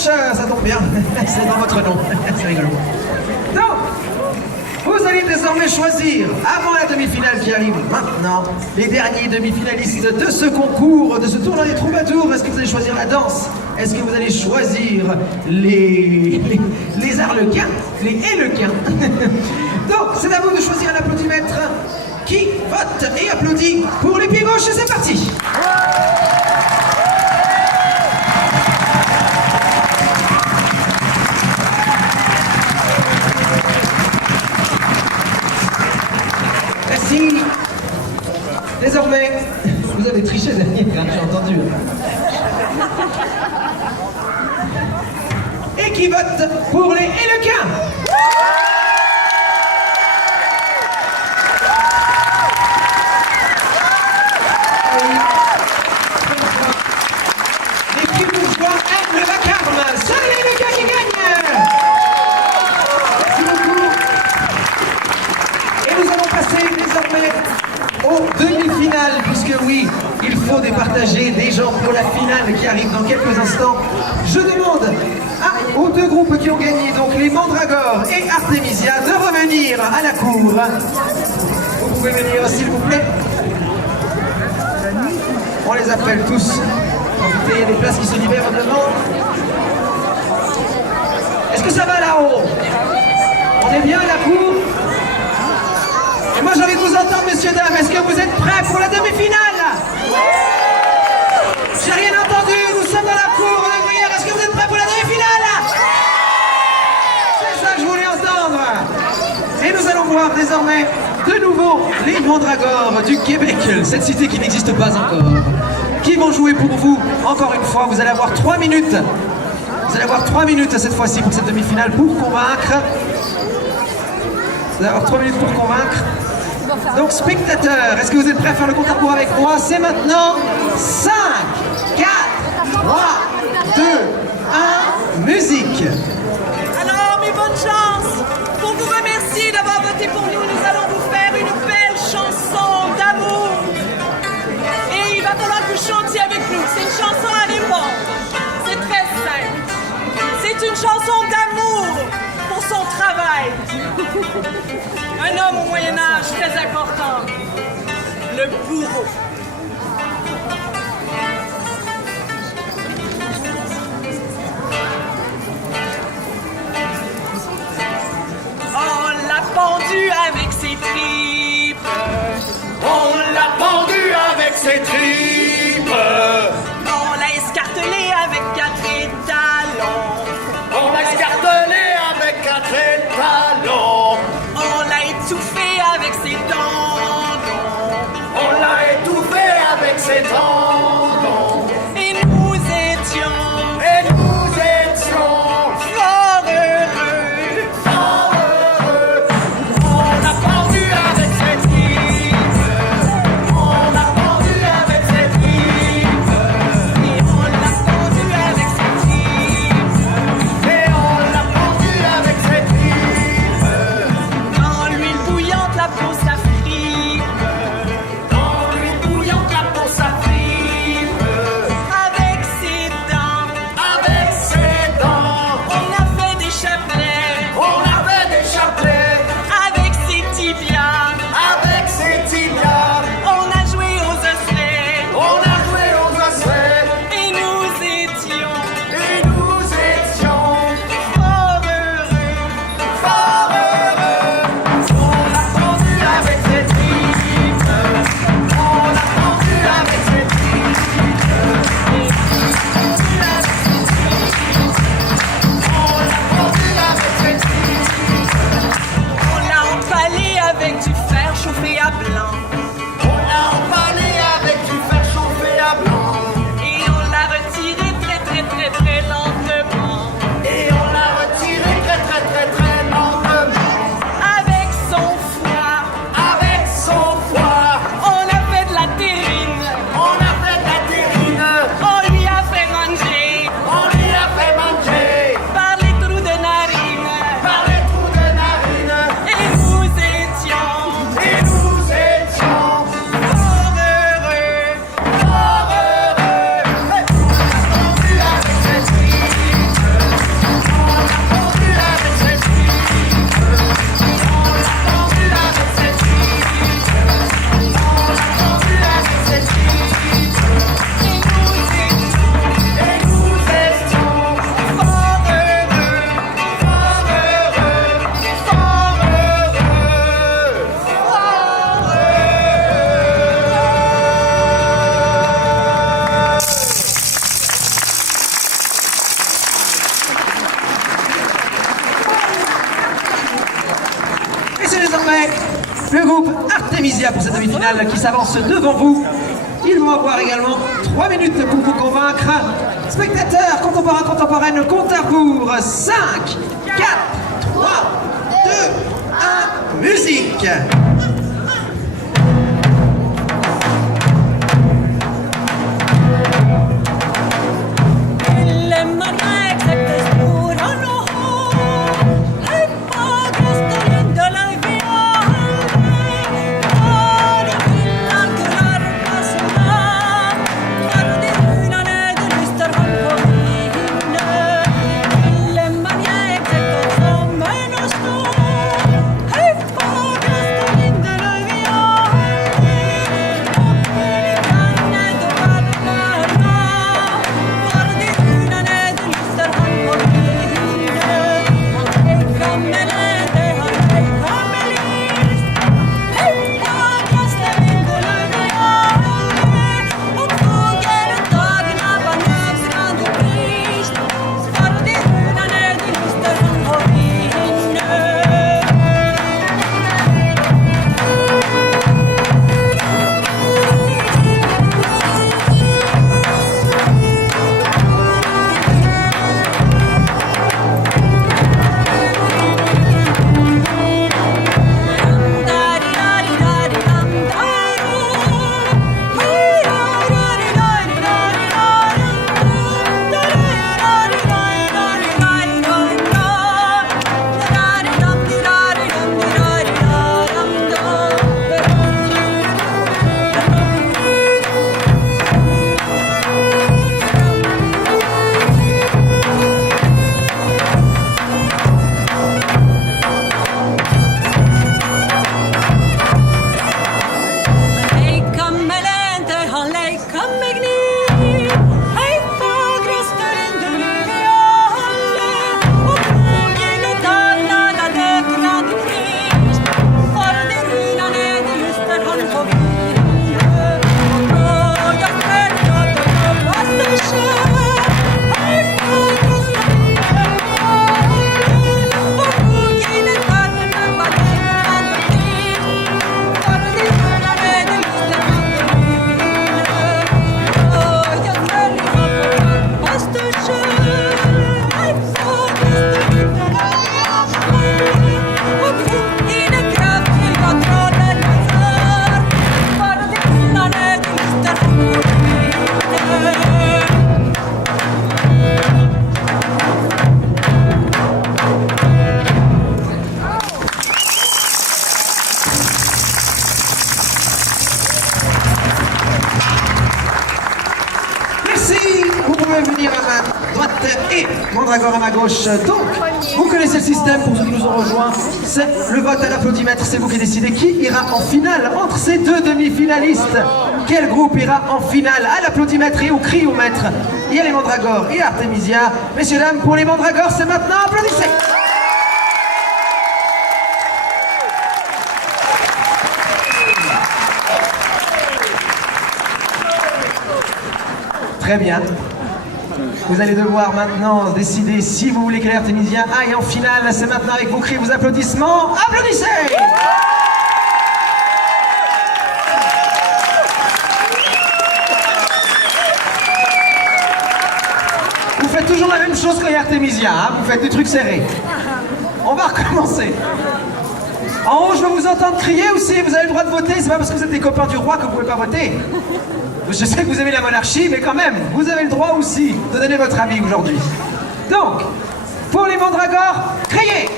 Ça tombe bien, c'est dans votre nom, c'est rigolo. Donc, vous allez désormais choisir, avant la demi-finale qui arrive maintenant, les derniers demi-finalistes de ce concours, de ce tournoi des troubadours. Est-ce que vous allez choisir la danse? Est-ce que vous allez choisir les arlequins, les élequins? Donc, c'est à vous de choisir un applaudimètre qui vote et applaudit pour les pieds gauches, et c'est parti! Merci. Désormais, vous avez triché derrière, j'ai entendu. Et qui vote pour les élequins? Les petits bourgeois aiment le vacarme. C'est les élequins qui gagnent. Merci beaucoup. passer désormais aux demi-finales, puisque oui, il faut départager des gens pour la finale qui arrive dans quelques instants. Je demande aux deux groupes qui ont gagné, donc les Mandragores et Artemisia, de revenir à la cour. Vous pouvez venir, s'il vous plaît. On les appelle tous. Il y a des places qui se libèrent devant. Est-ce que ça va là-haut? On est bien à la cour? Et moi j'ai envie de vous entendre, messieurs, dames. Est-ce que vous êtes prêts pour la demi-finale? J'ai rien entendu, nous sommes dans la cour de Gruyère. Est-ce que vous êtes prêts pour la demi-finale? C'est ça que je voulais entendre. Et nous allons voir désormais de nouveau les Mandragores du Québec, cette cité qui n'existe pas encore, qui vont jouer pour vous, encore une fois. Vous allez avoir 3 minutes. Vous allez avoir 3 minutes cette fois-ci pour cette demi-finale pour convaincre. Vous allez avoir 3 minutes pour convaincre. Donc spectateurs, est-ce que vous êtes prêts à faire le compte à rebours avec moi? C'est maintenant 5, 4, 3, 2, 1, musique. Alors, mes bonnes chances, pour vous remercier d'avoir voté pour nous, nous allons vous faire une belle chanson d'amour. Et il va falloir que vous chantiez avec nous. C'est une chanson à répondre. C'est très simple. C'est une chanson d'amour pour son travail. Un homme au Moyen-Âge très important. Le bourreau. On l'a pendu avec ses tripes. On l'a pendu avec ses tripes. On l'a escartelé avec 4 étalons. On l'a escartelé avec 4 étalons. On l'a étouffé avec ses tendons. On l'a étouffé avec ses tendons. Et nous étions fort heureux. On l'a pendu avec ses tripes. On l'a pendu avec ses tripes. Et on l'a pendu avec ses tripes. Et on l'a pendu avec ses tripes. Dans l'huile bouillante, la peau s'affrique. Dans l'huile bouillante, la peau s'affrique. Avec ses dents, Avec ses dents. on a fait des chapelets. On avait des chapelets. Avec ses tibias, Avec ses tibias. on a joué aux osselets. On a joué aux osselets. Et nous étions Et nous étions fort heureux. fort heureux. On l'a pendu avec ses tripes. On l'a pendu avec ses tripes. On l'a pendu avec ses tripes. On l'a empalé avec du fer chauffé à blanc. On l'a emballé avec du fer chauffé à blanc. Et on l'a retiré très lentement. Et on l'a retiré très lentement. Avec son foie, Avec son foie. on a fait de la terrine. On a fait de la terrine. On lui a fait manger On lui a fait manger par les trous de narine. par les trous de narine. Et nous étions Et nous étions fort heureux. fort heureux. On l'a pendu avec ses tripes. On l'a pendu avec ses tripes. On l'a pendu avec ses tripes. On l'a pendu avec ses tripes. Et nous étions Et nous étions fort heureux. fort heureux. Fort Et c'est désormais le groupe Artemisia pour cette demi-finale qui s'avance devant vous. Ils vont avoir également 3 minutes pour vous convaincre. Spectateurs, contemporains, contemporaines, compte à rebours. 5, 4, 3, 2, 1, musique. Le marin exact pour un ojo. El pago está lindo la vida. Lumière à ma droite et Mandragore à ma gauche. Donc, vous connaissez le système pour ceux qui nous ont rejoints. C'est le vote à l'applaudimètre. C'est vous qui décidez qui ira en finale entre ces deux demi-finalistes. Quel groupe ira en finale à l'applaudimètre et au cri au maître? Il y a les Mandragores et Artemisia. Messieurs, dames, pour les Mandragores, c'est maintenant. Applaudissez! Très bien. Vous allez devoir maintenant décider si vous voulez que l'Artemisia aille en finale. C'est maintenant avec vos cris, vos applaudissements. Applaudissez! Vous faites toujours la même chose que Artemisia, hein? Vous faites des trucs serrés. On va recommencer. En haut, je veux vous entendre crier aussi. Vous avez le droit de voter. C'est pas parce que vous êtes des copains du roi que vous pouvez pas voter. Je sais que vous aimez la monarchie, mais quand même, vous avez le droit aussi de donner votre avis aujourd'hui. Donc, pour les Mandragores, criez!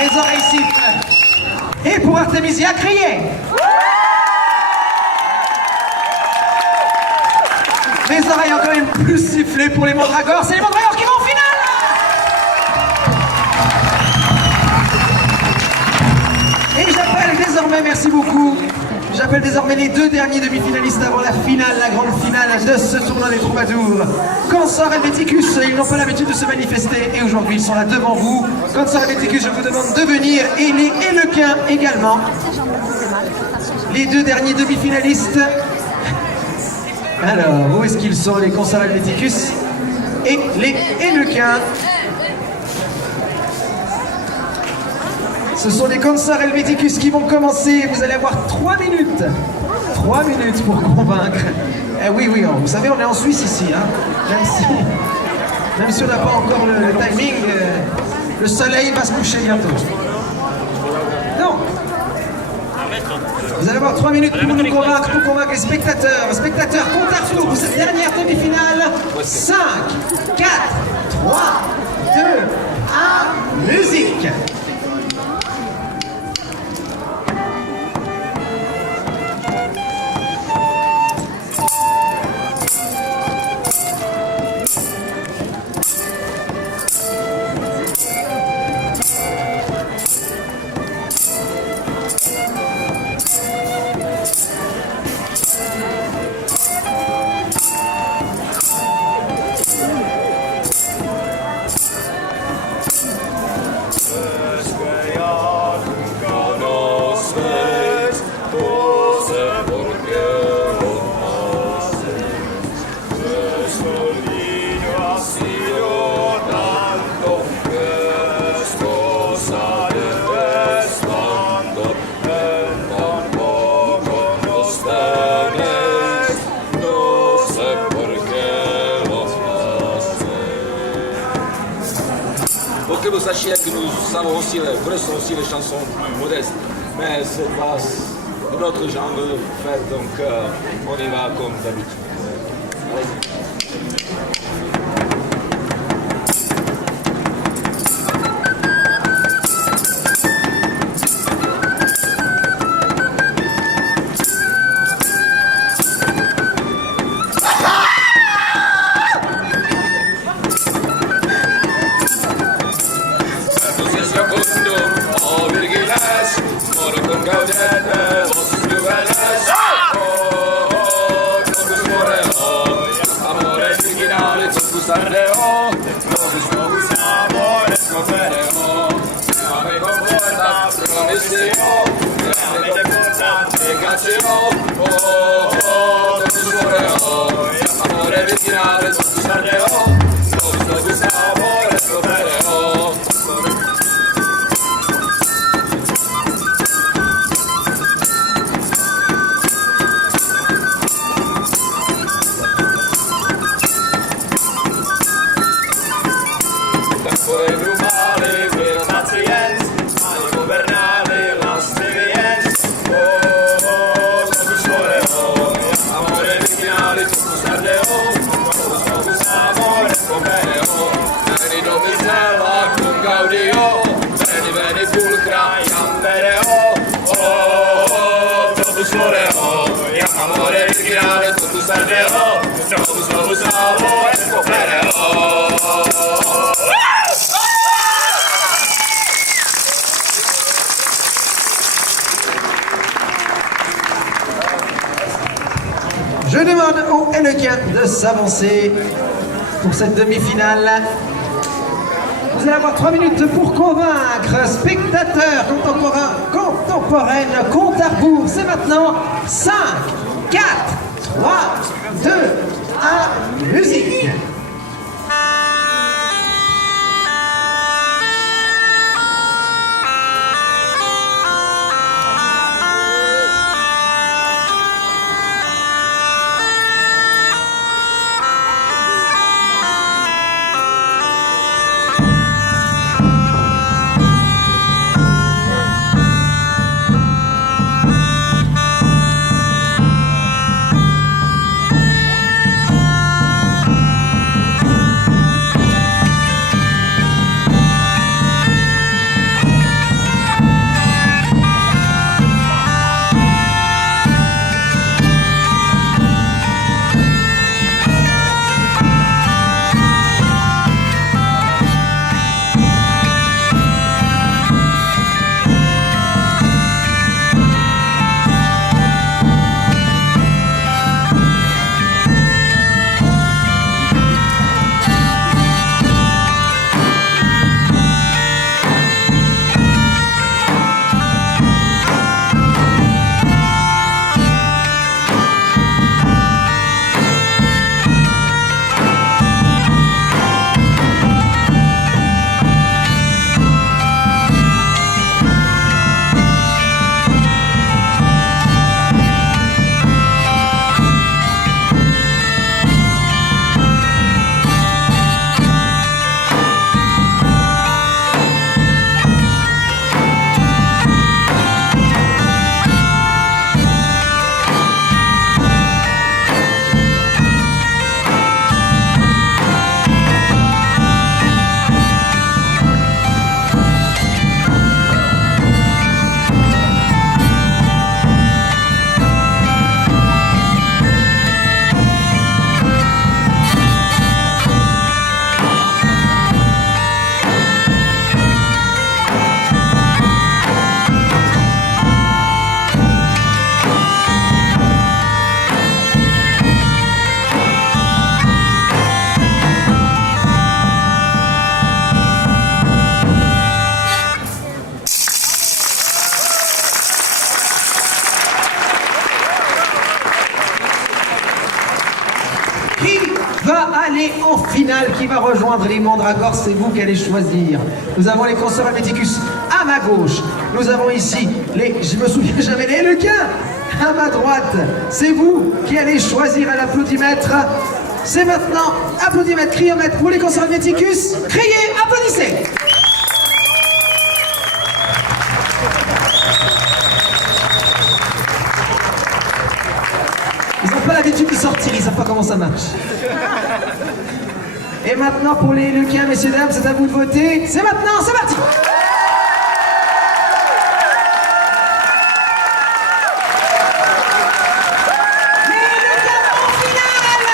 Les oreilles sifflent. Et pour Artemisia, criez! Les oreilles ont quand même plus sifflé pour les Mandragores. C'est les Mandragores qui vont en finale! Et j'appelle désormais, merci beaucoup, j'appelle désormais les deux derniers demi-finalistes avant la finale, la grande finale de ce tournoi des troubadours. Consort Helvéticus, ils n'ont pas l'habitude de se manifester et aujourd'hui ils sont là devant vous. Consort Helvéticus, je vous demande de venir et les Hélequins également. Les deux derniers demi-finalistes. Alors, où est-ce qu'ils sont les Consort Helvéticus et les Hélequins? Ce sont les Consort Helvéticus qui vont commencer. Vous allez avoir 3 minutes. 3 minutes pour convaincre. Eh oui, vous savez, on est en Suisse ici. Hein. Même si on n'a pas encore le timing, le soleil va se coucher bientôt. Donc, vous allez avoir 3 minutes pour nous convaincre, pour convaincre les spectateurs. Spectateurs, compte à rebours pour cette dernière demi-finale. 5, 4, 3, 2, 1, musique. Pour que vous sachiez que nous savons aussi, connaissons aussi les chansons modestes, mais c'est pas de notre genre de fête, donc on y va comme d'habitude. Allez-y. Amore, finale tutto salverò, usavo e scoprirò. Je demande aux Hennequins de s'avancer pour cette demi-finale. Vous allez avoir 3 minutes pour convaincre spectateurs contemporaines, compte à rebours. C'est maintenant 5, 4, 3, 2, 1, musique. En finale, qui va rejoindre les Mandragores, c'est vous qui allez choisir. Nous avons les consorts Helvéticus à ma gauche. Nous avons ici les, je me souviens jamais, les Hennequins à ma droite. C'est vous qui allez choisir à l'applaudimètre. C'est maintenant applaudimètre, criomètre pour les consorts Helvéticus. Criez, applaudissez. Ils n'ont pas l'habitude de sortir, ils ne savent pas comment ça marche. Et maintenant pour les Hennequins, messieurs, dames, c'est à vous de voter. C'est maintenant, c'est parti. Les Hennequins en finale.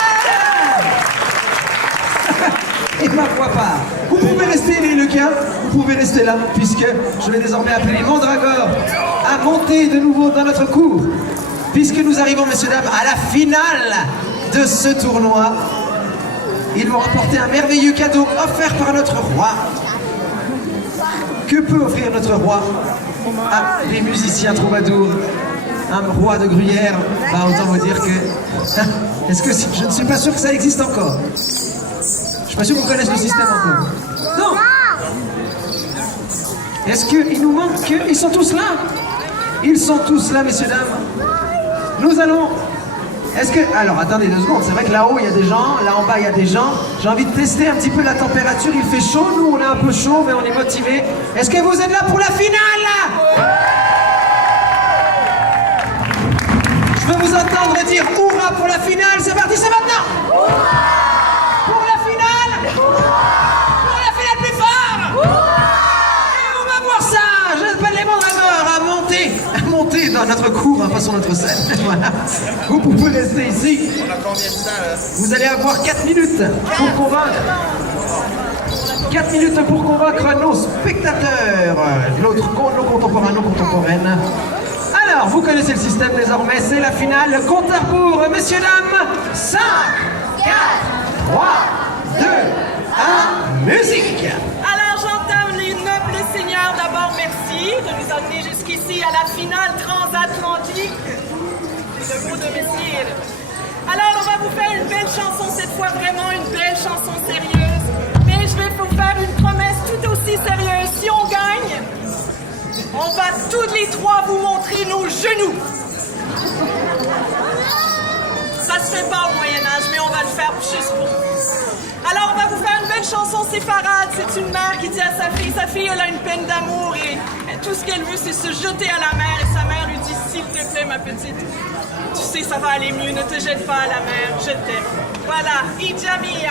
Et ma foi pas. Vous pouvez rester les Hennequins, vous pouvez rester là, puisque je vais désormais appeler les Mandragores à monter de nouveau dans notre cour. Puisque nous arrivons, messieurs, dames, à la finale de ce tournoi. Ils vont rapporter un merveilleux cadeau offert par notre roi. Que peut offrir notre roi à des musiciens troubadours? Un roi de Gruyère, bah autant vous dire que... Est-ce que je ne suis pas sûr que ça existe encore? Je suis pas sûr qu'on connaisse le système encore. Non. Est-ce qu'il nous manque que... Ils sont tous là. Ils sont tous là, messieurs, dames. Nous allons... Est-ce que... Alors, attendez 2 secondes. C'est vrai que là-haut, il y a des gens. Là en bas, il y a des gens. J'ai envie de tester un petit peu la température. Il fait chaud. Nous, on est un peu chaud, mais on est motivés. Est-ce que vous êtes là pour la finale? Je veux vous entendre dire « Hurrah » pour la finale. C'est parti, c'est maintenant. Pour la finale. Pour la finale plus fort. Et on va voir ça. J'appelle les Mandragores à monter dans notre cours, hein, pas sur notre scène. Voilà. Vous pouvez rester ici. On a combien de temps, là? Vous allez avoir 4 minutes pour convaincre. 4 minutes pour convaincre nos spectateurs, nos contemporains, nos contemporaines. Alors, vous connaissez le système désormais, c'est la finale. Compte à rebours, messieurs, dames. 5, 4, 3, 2, 1, musique. Alors j'entame les nobles seigneurs, d'abord merci de nous amener jusqu'ici à la finale transatlantique des Beaux Domiciles. Alors on va vous faire une belle chanson cette fois, vraiment une belle chanson sérieuse. Mais je vais vous faire une promesse tout aussi sérieuse. Si on gagne, on va toutes les trois vous montrer nos genoux. Ça se fait pas au Moyen-Âge, mais on va le faire juste pour vous. Alors, on va vous faire une belle chanson séfarade. C'est une mère qui dit à sa fille, elle a une peine d'amour et tout ce qu'elle veut, c'est se jeter à la mer. Et sa mère lui dit, s'il te plaît, ma petite, tu sais, ça va aller mieux, ne te jette pas à la mer, je t'aime. Voilà, Ijamia.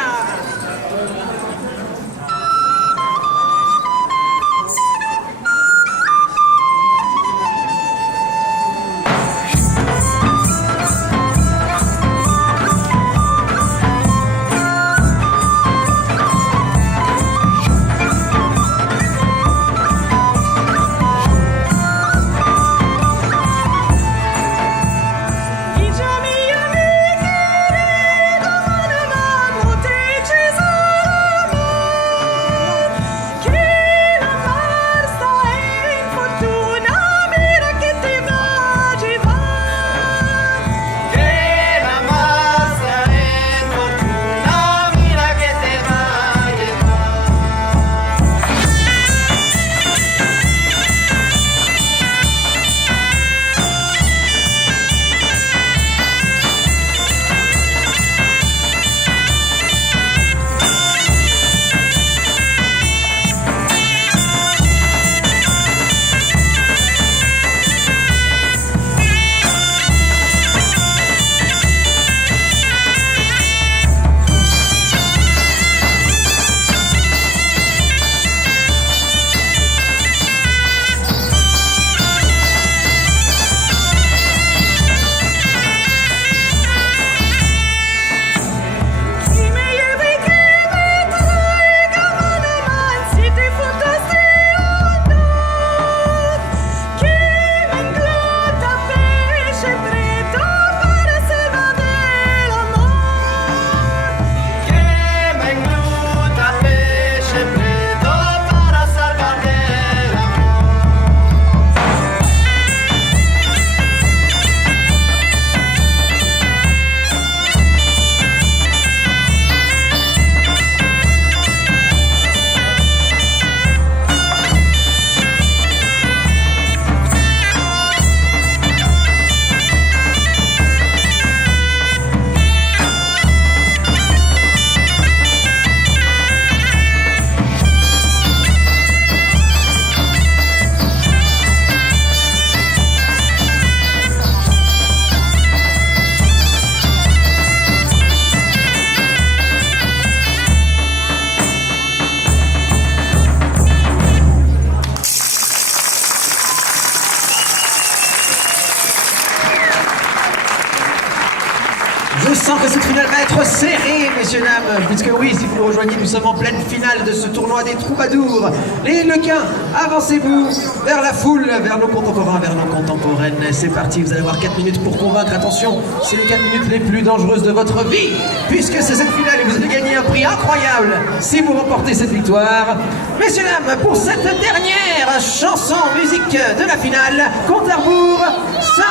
Je sens que cette finale va être serrée, messieurs, dames, puisque oui, si vous nous rejoignez, nous sommes en pleine finale de ce tournoi des troubadours. Les Lequins, avancez-vous vers la foule, vers nos contemporains, vers nos contemporaines. C'est parti, vous allez avoir 4 minutes pour convaincre. Attention, c'est les 4 minutes les plus dangereuses de votre vie, puisque c'est cette finale et vous allez gagner un prix incroyable si vous remportez cette victoire. Messieurs, dames, pour cette dernière chanson musique de la finale, compte à rebours, 5,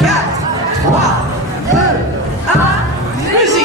4, 3, 2, 1, musique.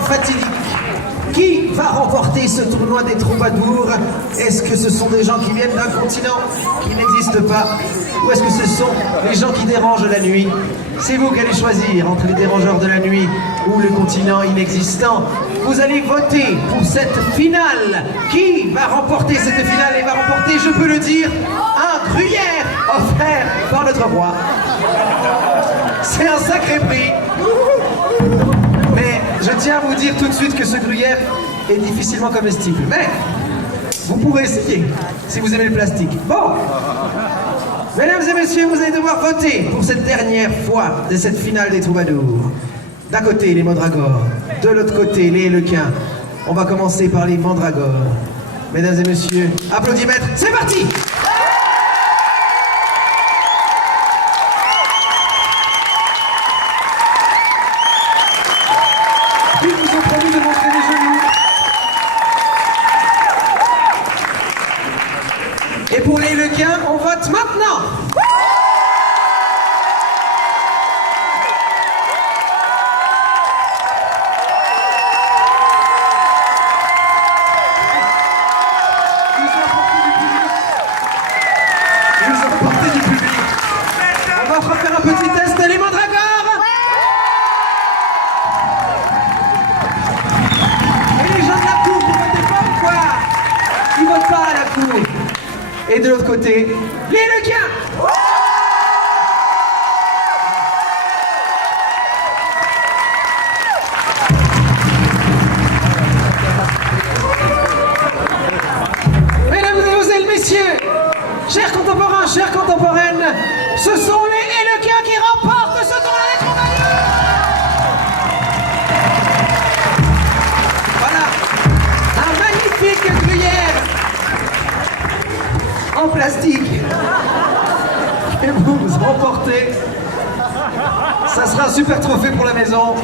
moment fatidique. Qui va remporter ce tournoi des troubadours? Est-ce que ce sont des gens qui viennent d'un continent qui n'existe pas? Ou est-ce que ce sont les gens qui dérangent la nuit? C'est vous qui allez choisir entre les dérangeurs de la nuit ou le continent inexistant. Vous allez voter pour cette finale. Qui va remporter cette finale et va remporter, je peux le dire, un gruyère offert par notre roi. C'est un sacré prix. Mais je tiens à vous dire tout de suite que ce gruyère est difficilement comestible. Mais vous pourrez essayer si vous aimez le plastique. Bon, mesdames et messieurs, vous allez devoir voter pour cette dernière fois de cette finale des troubadours. D'un côté, les mandragores. De l'autre côté, les Hélequins. On va commencer par les mandragores. Mesdames et messieurs, applaudimètres, c'est parti! Ils vous ont promis de montrer les genoux. Et pour les Hélequins, on vote maintenant. Ils ont porté du public. On va refaire un petit test. Les mandragores. Ils votent pas à la cour. Et de l'autre côté, les Hélequins. Mesdames, Mesdemoiselles, Messieurs, chers contemporains, chères contemporaines, ce sont les Hélequins qui remportent ce tournoi des troubadours. Voilà, un magnifique gruyère en plastique et vous remportez. Ça sera un super trophée pour la maison.